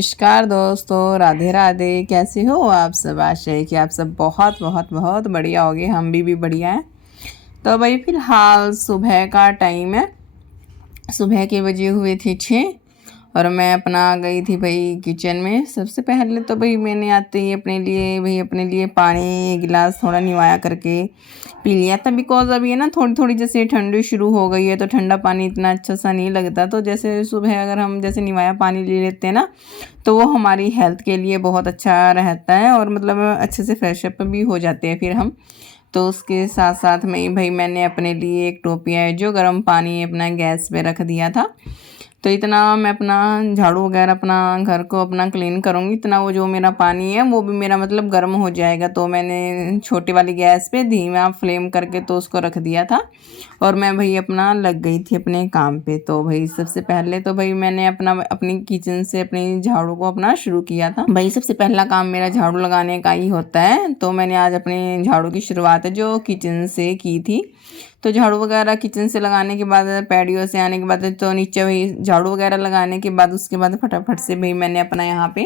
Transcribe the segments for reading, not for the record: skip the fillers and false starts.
नमस्कार दोस्तों, राधे राधे। कैसे हो आप सब? आशा है कि आप सब बहुत बहुत बहुत बढ़िया होगे। हम भी बढ़िया हैं। तो भाई फिलहाल सुबह का टाइम है। सुबह के बजे हुए थे 6 और मैं अपना गई थी भाई किचन में। सबसे पहले तो भाई मैंने आते ही अपने लिए पानी एक गिलास थोड़ा निवाया करके पी लिया था। बिकॉज अभी है ना थोड़ी थोड़ी जैसे ठंडी शुरू हो गई है तो ठंडा पानी इतना अच्छा सा नहीं लगता। तो जैसे सुबह अगर हम जैसे निवाया पानी ले लेते हैं ना तो वो हमारी हेल्थ के लिए बहुत अच्छा रहता है और मतलब अच्छे से फ्रेश अप भी हो जाते हैं फिर हम। तो उसके साथ साथ में भाई मैंने अपने लिए एक टोपिया है जो गर्म पानी अपना गैस पे रख दिया था। तो इतना मैं अपना झाड़ू वगैरह अपना घर को अपना क्लीन करूँगी, इतना वो जो मेरा पानी है वो भी मेरा मतलब गर्म हो जाएगा। तो मैंने छोटी वाली गैस पे धीमा फ्लेम करके तो उसको रख दिया था और मैं भाई अपना लग गई थी अपने काम पे। तो भाई सबसे पहले तो भाई मैंने अपनी किचन से अपनी झाड़ू को अपना शुरू किया था। भाई सबसे पहला काम मेरा झाड़ू लगाने का ही होता है। तो मैंने आज अपने झाड़ू की शुरुआत है जो किचन से की थी। तो झाड़ू वगैरह किचन से लगाने के बाद पैडियो से आने के बाद तो नीचे वही झाड़ू वगैरह लगाने के बाद उसके बाद फटाफट से भाई मैंने अपना यहाँ पे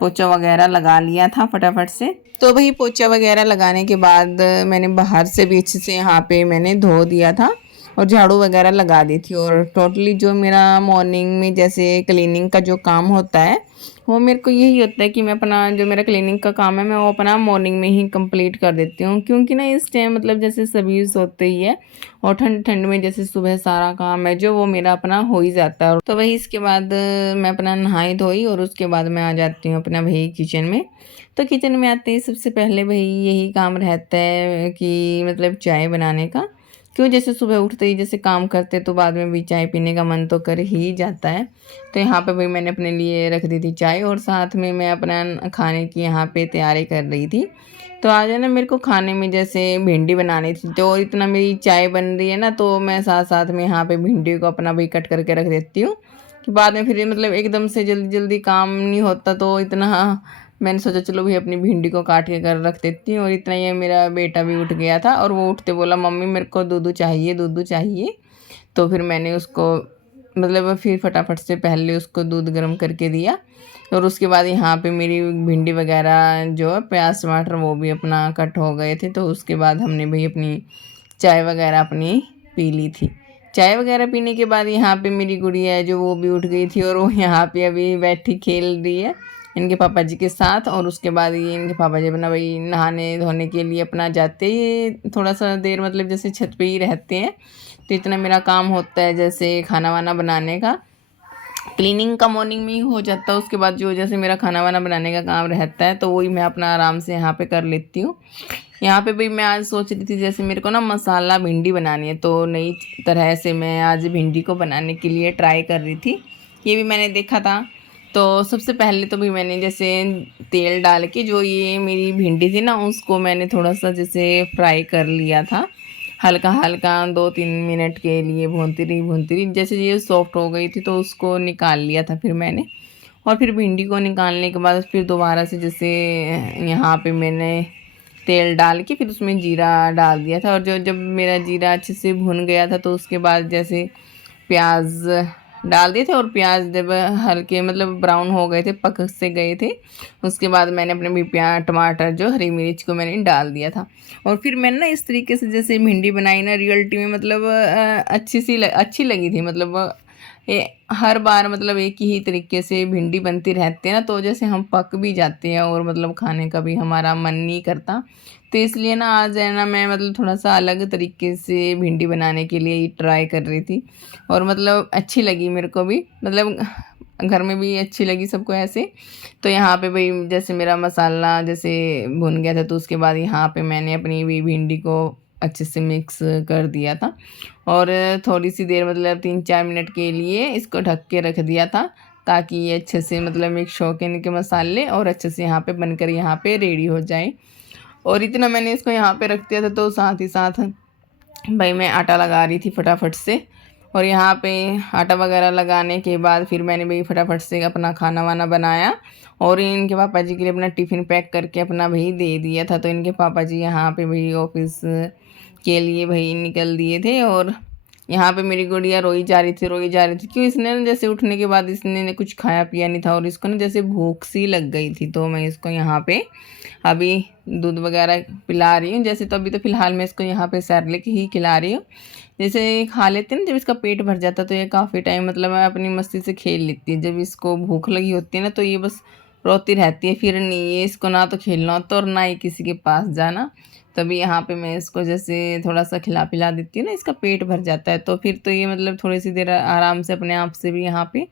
पोछा वगैरह लगा लिया था फटाफट से। तो भाई पोछा वगैरह लगाने के बाद मैंने बाहर से भी अच्छे से यहाँ पे मैंने धो दिया था और झाड़ू वगैरह लगा दी थी। और टोटली जो मेरा मॉर्निंग में जैसे क्लीनिंग का जो काम होता है वो मेरे को यही होता है कि मैं अपना जो मेरा क्लीनिंग का काम है मैं वो अपना मॉर्निंग में ही कंप्लीट कर देती हूँ। क्योंकि ना इस टाइम मतलब जैसे सभी सोते ही है और ठंड ठंड में जैसे सुबह सारा काम है जो वो मेरा अपना हो ही जाता है। तो वही इसके बाद मैं अपना नहाई धोई और उसके बाद मैं आ जाती हूँ अपना भाई किचन में। तो किचन में आते ही सबसे पहले भाई यही काम रहता है कि मतलब चाय बनाने का। क्यों जैसे सुबह उठते ही जैसे काम करते तो बाद में भी चाय पीने का मन तो कर ही जाता है। तो यहाँ पे भाई मैंने अपने लिए रख दी थी चाय और साथ में मैं अपना खाने की यहाँ पे तैयारी कर रही थी। तो आज है ना मेरे को खाने में जैसे भिंडी बनानी थी। तो इतना मेरी चाय बन रही है ना तो मैं साथ साथ में यहाँ पे भिंडी को अपना भाई कट करके रख देती हूँ कि बाद में फिर मतलब एकदम से जल्दी जल्दी काम नहीं होता। तो इतना मैंने सोचा चलो भाई अपनी भिंडी को काट के कर रख देती हूँ। और इतना ही मेरा बेटा भी उठ गया था और वो उठते बोला मम्मी मेरे को दूध चाहिए दूध चाहिए। तो फिर मैंने उसको मतलब फिर फटाफट से पहले उसको दूध गर्म करके दिया। और उसके बाद यहाँ पे मेरी भिंडी वगैरह जो है प्याज टमाटर वो भी अपना कट हो गए थे। तो उसके बाद हमने भी अपनी चाय वगैरह अपनी पी ली थी। चाय वगैरह पीने के बाद यहाँ पे मेरी गुड़िया है जो वो भी उठ गई थी और वो यहाँ पे अभी बैठी खेल रही है इनके पापा जी के साथ। और उसके बाद ये इनके पापा जी अपना भाई नहाने धोने के लिए अपना जाते ही थोड़ा सा देर मतलब जैसे छत पे ही रहते हैं। तो इतना मेरा काम होता है जैसे खाना वाना बनाने का। क्लीनिंग का मॉर्निंग में ही हो जाता है। उसके बाद जो जैसे मेरा खाना वाना बनाने का काम रहता है तो वही मैं अपना आराम से यहाँ पे कर लेती हूँ। यहाँ पे भी मैं आज सोच रही थी जैसे मेरे को ना मसाला भिंडी बनानी है तो नई तरह से मैं आज भिंडी को बनाने के लिए ट्राई कर रही थी। ये भी मैंने देखा था। तो सबसे पहले तो भी मैंने जैसे तेल डाल के जो ये मेरी भिंडी थी ना उसको मैंने थोड़ा सा जैसे फ्राई कर लिया था हल्का हल्का 2-3 मिनट के लिए भूनती रही जैसे ये सॉफ्ट हो गई थी तो उसको निकाल लिया था फिर मैंने। और फिर भिंडी को निकालने के बाद फिर दोबारा से जैसे यहाँ पे मैंने तेल डाल के फिर उसमें जीरा डाल दिया था। और जो जब मेरा जीरा अच्छे से भुन गया था तो उसके बाद जैसे प्याज डाल दिए थे और प्याज जब हल्के मतलब ब्राउन हो गए थे पक से गए थे उसके बाद मैंने अपने भी प्याज टमाटर जो हरी मिर्च को मैंने डाल दिया था। और फिर मैंने ना इस तरीके से जैसे भिंडी बनाई ना रियलिटी में मतलब अच्छी लगी थी। मतलब ये हर बार मतलब एक ही तरीके से भिंडी बनती रहती है ना तो जैसे हम पक भी जाते हैं और मतलब खाने का भी हमारा मन नहीं करता। तो इसलिए ना आज है ना मैं मतलब थोड़ा सा अलग तरीके से भिंडी बनाने के लिए ही ट्राई कर रही थी। और मतलब अच्छी लगी मेरे को भी मतलब घर में भी अच्छी लगी सबको ऐसे। तो यहाँ पे भाई जैसे मेरा मसाला जैसे भुन गया था तो उसके बाद यहाँ पे मैंने अपनी भी भिंडी को अच्छे से मिक्स कर दिया था। और थोड़ी सी देर मतलब 3-4 मिनट के लिए इसको ढक के रख दिया था ताकि ये अच्छे से मतलब मिक्स हो के इनके मसाले और अच्छे से यहाँ पे बनकर यहाँ पे रेडी हो जाए। और इतना मैंने इसको यहाँ पे रख दिया था तो साथ ही साथ भाई मैं आटा लगा रही थी फटाफट से। और यहाँ पे आटा वगैरह लगाने के बाद फिर मैंने भाई फटाफट से अपना खाना वाना बनाया और इनके पापा जी के लिए अपना टिफ़िन पैक करके अपना भाई दे दिया था। तो इनके पापा जी यहाँ पे भाई ऑफिस के लिए भाई निकल दिए थे। और यहाँ पे मेरी गुड़िया रोई जा रही थी। क्यों, इसने ना जैसे उठने के बाद इसने कुछ खाया पिया नहीं था और इसको ना जैसे भूख सी लग गई थी। तो मैं इसको यहाँ पे अभी दूध वगैरह पिला रही हूँ। जैसे तो अभी तो फ़िलहाल मैं इसको यहाँ पे सेरेलैक ही खिला रही हूँ। जैसे खा लेते हैं ना, जब इसका पेट भर जाता है तो ये काफ़ी टाइम मतलब अपनी मस्ती से खेल लेती है। जब इसको भूख लगी होती है ना तो ये बस रोती रहती है, फिर नहीं ये इसको ना तो खेलना होता और ना ही किसी के पास जाना। तभी यहाँ पे मैं इसको जैसे थोड़ा सा खिला पिला देती हूँ ना, इसका पेट भर जाता है तो फिर तो ये मतलब थोड़ी सी देर आराम से अपने आप से भी यहाँ पे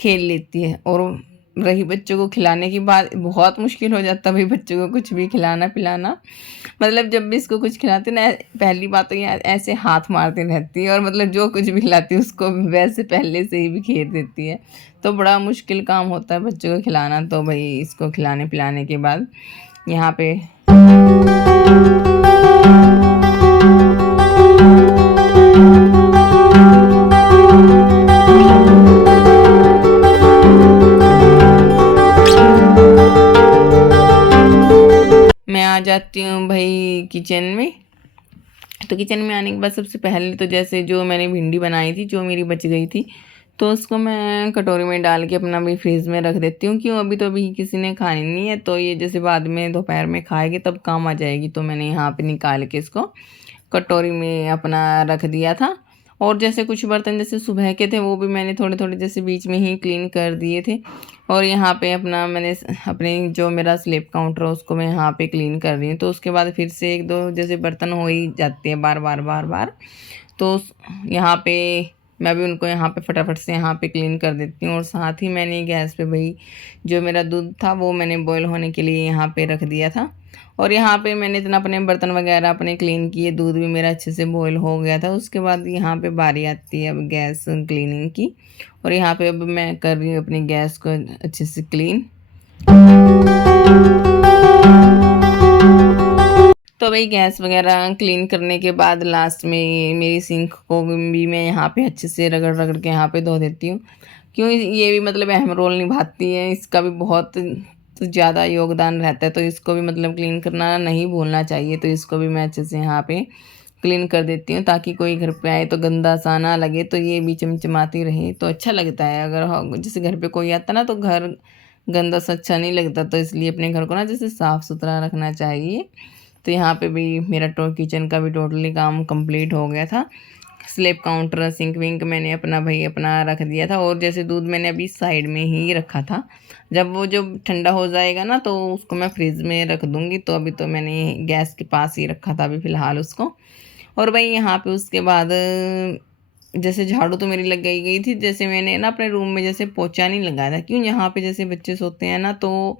खेल लेती है। और रही बच्चों को खिलाने की बात, बहुत मुश्किल हो जाता है भाई बच्चों को कुछ भी खिलाना पिलाना। मतलब जब भी इसको कुछ खिलाते ना, पहली बात तो ये ऐसे हाथ मारती रहती है और मतलब जो कुछ भी खिलाती है उसको वैसे पहले से ही बिखेर देती है। तो बड़ा मुश्किल काम होता है बच्चों को खिलाना। तो भाई इसको खिलाने पिलाने के बाद यहाँ पे मैं आ जाती हूँ भाई किचन में। तो किचन में आने के बाद सबसे पहले तो जैसे जो मैंने भिंडी बनाई थी जो मेरी बच गई थी, तो उसको मैं कटोरी में डाल के अपना भी फ्रिज में रख देती हूँ। क्यों, अभी तो अभी किसी ने खानी नहीं है, तो ये जैसे बाद में दोपहर में खाएगी तब काम आ जाएगी। तो मैंने यहाँ पे निकाल के इसको कटोरी में अपना रख दिया था। और जैसे कुछ बर्तन जैसे सुबह के थे वो भी मैंने थोड़े थोड़े जैसे बीच में ही क्लीन कर दिए थे। और यहाँ पे अपना मैंने अपने जो मेरा स्लैब काउंटर है उसको मैं यहाँ पे क्लीन कर रही हूँ। तो उसके बाद फिर से एक दो जैसे बर्तन हो ही जाते हैं बार बार बार बार। तो यहाँ पे मैं भी उनको यहाँ पे फटाफट से यहाँ पे क्लीन कर देती हूँ। और साथ ही मैंने गैस पे भाई जो मेरा दूध था वो मैंने बॉयल होने के लिए यहाँ पे रख दिया था। और यहाँ पे मैंने इतना अपने बर्तन वगैरह अपने क्लीन किए, दूध भी मेरा अच्छे से बॉयल हो गया था। उसके बाद यहाँ पे बारी आती है अब गैस क्लीनिंग की। और यहाँ पे अब मैं कर रही हूँ अपनी गैस को अच्छे से क्लीन। तो भाई गैस वगैरह क्लीन करने के बाद लास्ट में मेरी सिंक को भी मैं यहाँ पे अच्छे से रगड़ रगड़ के यहाँ पे धो देती हूँ। क्यों, ये भी मतलब अहम रोल निभाती है, इसका भी बहुत ज़्यादा योगदान रहता है। तो इसको भी मतलब क्लीन करना नहीं भूलना चाहिए। तो इसको भी मैं अच्छे से यहाँ पे क्लीन कर देती हूँ ताकि कोई घर पे आए तो गंदा सा ना लगे, तो ये भी चमचमाती रहे तो अच्छा लगता है। अगर जैसे घर पे कोई आता ना तो घर गंदा सा अच्छा नहीं लगता। तो इसलिए अपने घर को ना जैसे साफ़ सुथरा रखना चाहिए। तो यहाँ पे भी मेरा किचन का भी टोटली काम कंप्लीट हो गया था। स्लैब काउंटर सिंक विंक मैंने अपना भाई अपना रख दिया था। और जैसे दूध मैंने अभी साइड में ही रखा था, जब वो जब ठंडा हो जाएगा ना तो उसको मैं फ्रिज में रख दूँगी। तो अभी तो मैंने गैस के पास ही रखा था अभी फ़िलहाल उसको। और भाई यहाँ पे उसके बाद जैसे झाड़ू तो मेरी लग गई थी। जैसे मैंने ना अपने रूम में जैसे पोछा नहीं लगाया था। क्यों, यहाँ पे जैसे बच्चे सोते हैं ना, तो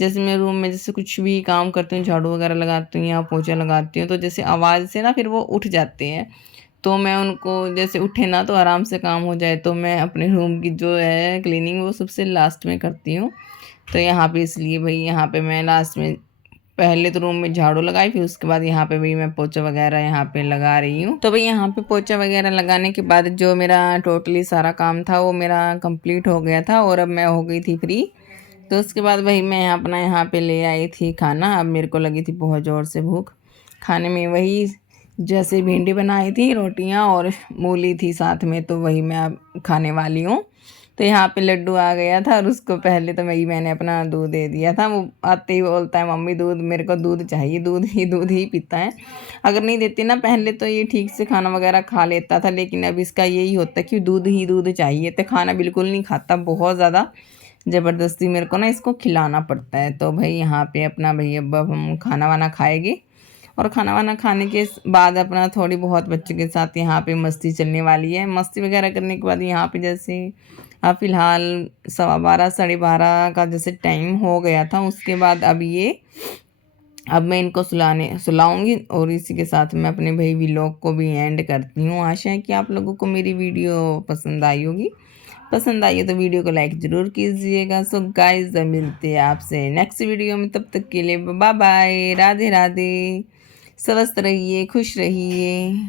जैसे मैं रूम में जैसे कुछ भी काम करती हूँ, झाड़ू वगैरह लगाती हूँ या पोछा लगाती हूँ, तो जैसे आवाज़ से ना फिर वो उठ जाते हैं। तो मैं उनको जैसे उठे ना तो आराम से काम हो जाए, तो मैं अपने रूम की जो है क्लीनिंग वो सबसे लास्ट में करती हूँ। तो यहाँ पे इसलिए भाई यहाँ पे मैं लास्ट में पहले तो रूम में झाड़ू लगाई, फिर उसके बाद यहाँ पे भी मैं पोछा वगैरह यहाँ पे लगा रही हूँ। तो भाई यहाँ पे पोछा वगैरह लगाने के बाद जो मेरा टोटली सारा काम था वो मेरा कंप्लीट हो गया था और अब मैं हो गई थी फ्री। तो उसके बाद भाई मैं अपना यहाँ पे ले आई थी खाना। अब मेरे को लगी थी बहुत ज़ोर से भूख। खाने में वही जैसे भिंडी बनाई थी, रोटियाँ और मूली थी साथ में, तो वही मैं अब खाने वाली हूँ। तो यहाँ पे लड्डू आ गया था और उसको पहले तो मैंने अपना दूध दे दिया था। वो आते ही बोलता है मम्मी दूध, मेरे को दूध चाहिए, दूध ही पीता है। अगर नहीं देती ना पहले तो ये ठीक से खाना वगैरह खा लेता था, लेकिन अब इसका यही होता है कि दूध ही दूध चाहिए। तो खाना बिल्कुल नहीं खाता, बहुत ज़्यादा ज़बरदस्ती मेरे को ना इसको खिलाना पड़ता है। तो भाई यहाँ पे अपना भाई अब हम खाना वाना खाएंगे। और खाना वाना खाने के बाद अपना थोड़ी बहुत बच्चों के साथ यहाँ पे मस्ती चलने वाली है। मस्ती वगैरह करने के बाद यहाँ पे जैसे फ़िलहाल 12:15 12:30 का जैसे टाइम हो गया था। उसके बाद अब मैं इनको सुलाऊंगी और इसी के साथ मैं अपने भाई व्लॉग को भी एंड करती हूँ। आशा है कि आप लोगों को मेरी वीडियो पसंद आई होगी। पसंद आई है तो वीडियो को लाइक ज़रूर कीजिएगा। सो गाइस मिलते हैं आपसे नेक्स्ट वीडियो में, तब तक के लिए बाय बाय, राधे राधे, स्वस्थ रहिए, खुश रहिए।